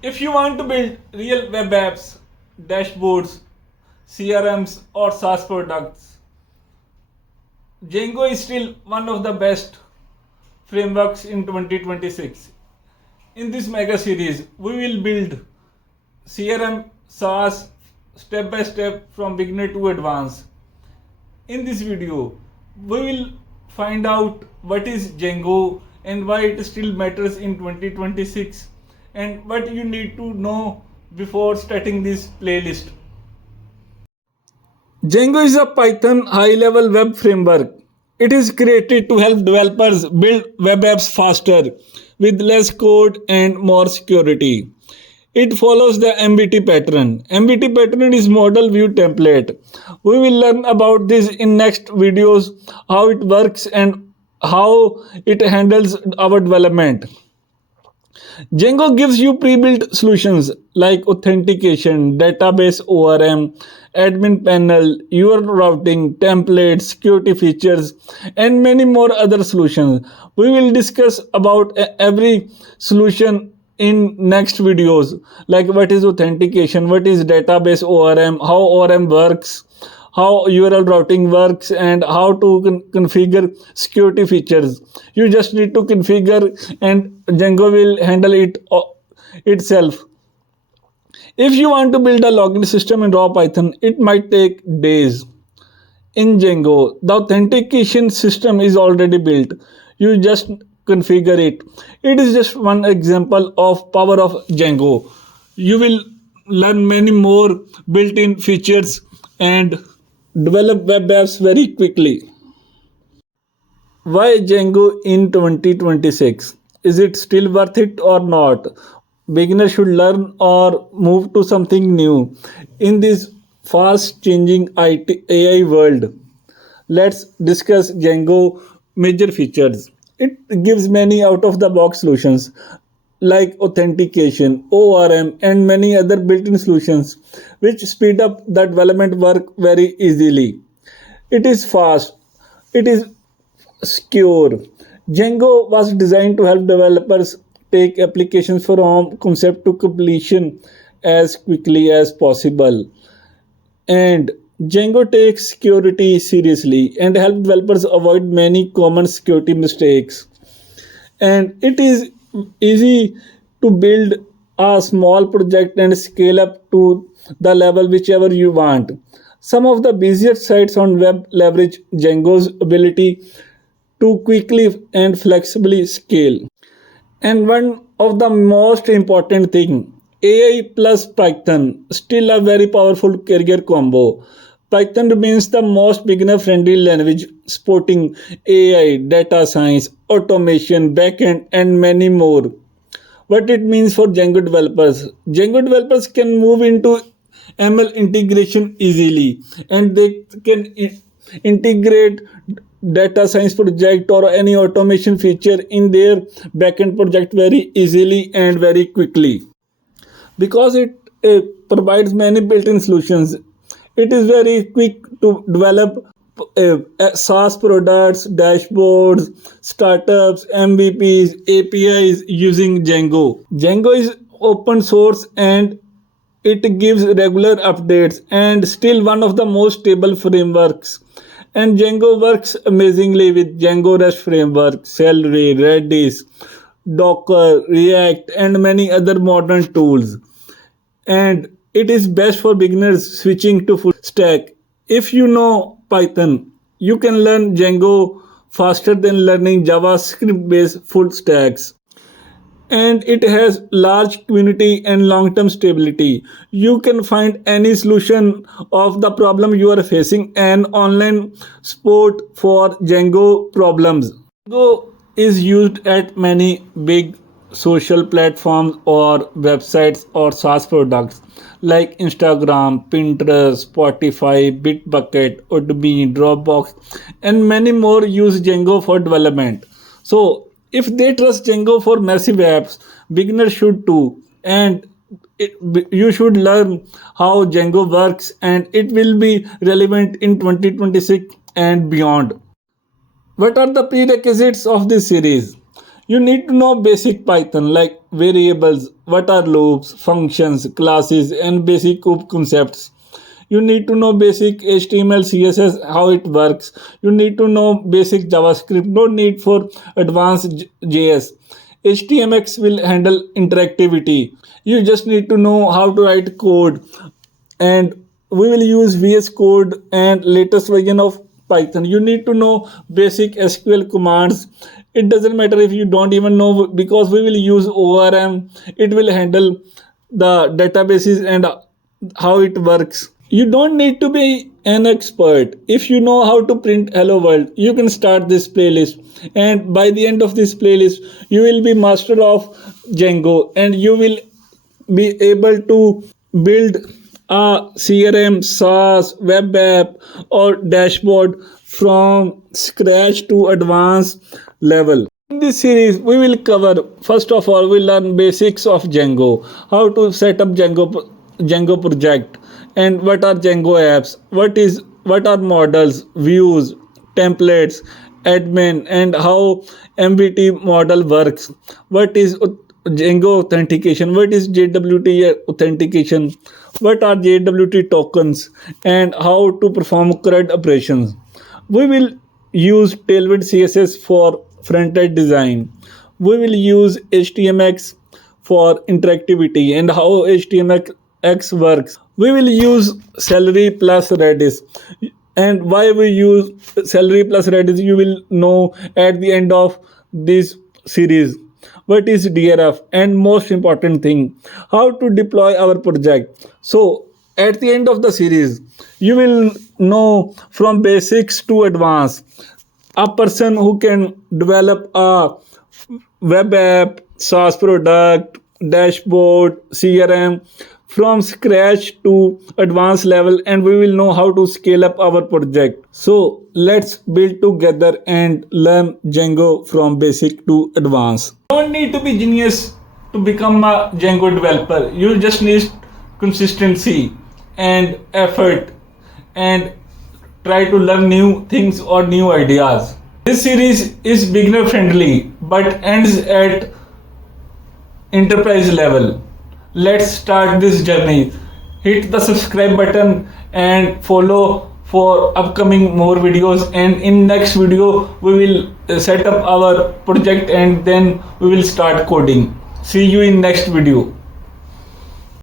If you want to build real web apps, dashboards, CRMs, or SaaS products, Django is still one of the best frameworks in 2026. In this mega series, we will build CRM SaaS step by step from beginner to advanced. In this video, we will find out what is Django and why it still matters in 2026 and what you need to know before starting this playlist. Django is a Python high-level web framework. It is created to help developers build web apps faster with less code and more security. It follows the MBT pattern. MBT pattern is model view template. We will learn about this in next videos, how it works and how it handles our development. Django gives you pre-built solutions like authentication, database ORM, admin panel, URL routing, templates, security features, and many more other solutions. We will discuss about every solution in next videos, like what is authentication, what is database ORM, how ORM works, how URL routing works, and how to configure security features. You just need to configure and Django will handle it itself. If you want to build a login system in raw Python, it might take days. In Django, the authentication system is already built. You just configure it. It is just one example of power of Django. You will learn many more built-in features and develop web apps very quickly. Why Django in 2026? Is it still worth it or not? Beginners should learn or move to something new. In this fast changing AI world, let's discuss Django major features. It gives many out of the box solutions like authentication, ORM, and many other built in solutions which speed up the development work very easily. It is fast, it is secure. Django was designed to help developers take applications from concept to completion as quickly as possible. And Django takes security seriously and help developers avoid many common security mistakes. And it is easy to build a small project and scale up to the level whichever you want. Some of the busiest sites on web leverage Django's ability to quickly and flexibly scale. And one of the most important thing, AI plus Python, still a very powerful career combo. Python remains the most beginner friendly language supporting AI, data science, automation, backend, and many more. What it means for Django developers. Django developers can move into ML integration easily and they can integrate data science project or any automation feature in their backend project very easily and very quickly because it provides many built-in solutions. It is very quick to develop SaaS products, dashboards, startups, MVPs, APIs using Django. Django is open source and it gives regular updates and still one of the most stable frameworks. And Django works amazingly with Django REST framework, Celery, Redis, Docker, React, and many other modern tools. And it is best for beginners switching to full stack. If you know Python, you can learn Django faster than learning JavaScript based full stacks. And it has large community and long-term stability. You can find any solution of the problem you are facing and online support for Django problems. Django is used at many big social platforms or websites or SaaS products like Instagram, Pinterest, Spotify, Bitbucket, Udemy, Dropbox, and many more use Django for development. So if they trust Django for massive apps, beginners should too. And it, you should learn how Django works and it will be relevant in 2026 and beyond. What are the prerequisites of this series? You need to know basic Python like variables, what are loops, functions, classes, and basic OOP concepts. You need to know basic HTML, CSS, how it works. You need to know basic JavaScript. No need for advanced JS. HTMX will handle interactivity. You just need to know how to write code, and we will use VS Code and latest version of Python. You need to know basic SQL commands. It doesn't matter if you don't even know, because we will use ORM. It will handle the databases and how it works. You don't need to be an expert. If you know how to print hello world, you can start this playlist, and by the end of this playlist you will be master of Django, and you will be able to build a CRM SaaS web app or dashboard from scratch to advanced level. In this series, we will cover, first of all, we learn basics of Django, how to set up Django project, and what are Django apps, what are models, views, templates, admin, and how MVT model works. What is Django authentication? What is JWT authentication? What are JWT tokens, and how to perform CRUD operations? We will use Tailwind CSS for front-end design. We will use HTMX for interactivity and how HTMX works. We will use Celery plus Redis. And why we use Celery plus Redis, you will know at the end of this series. What is DRF, and most important thing, how to deploy our project. So at the end of the series, you will know from basics to advanced. A person who can develop a web app, SaaS product, dashboard, CRM from scratch to advanced level, and we will know how to scale up our project. So let's build together and learn Django from basic to advanced. You don't need to be genius to become a Django developer. You just need consistency and effort, and try to learn new things or new ideas. This series is beginner friendly but ends at enterprise level. Let's start this journey. Hit the subscribe button and follow for upcoming more videos, and in next video we will set up our project and then we will start coding. See you in next video.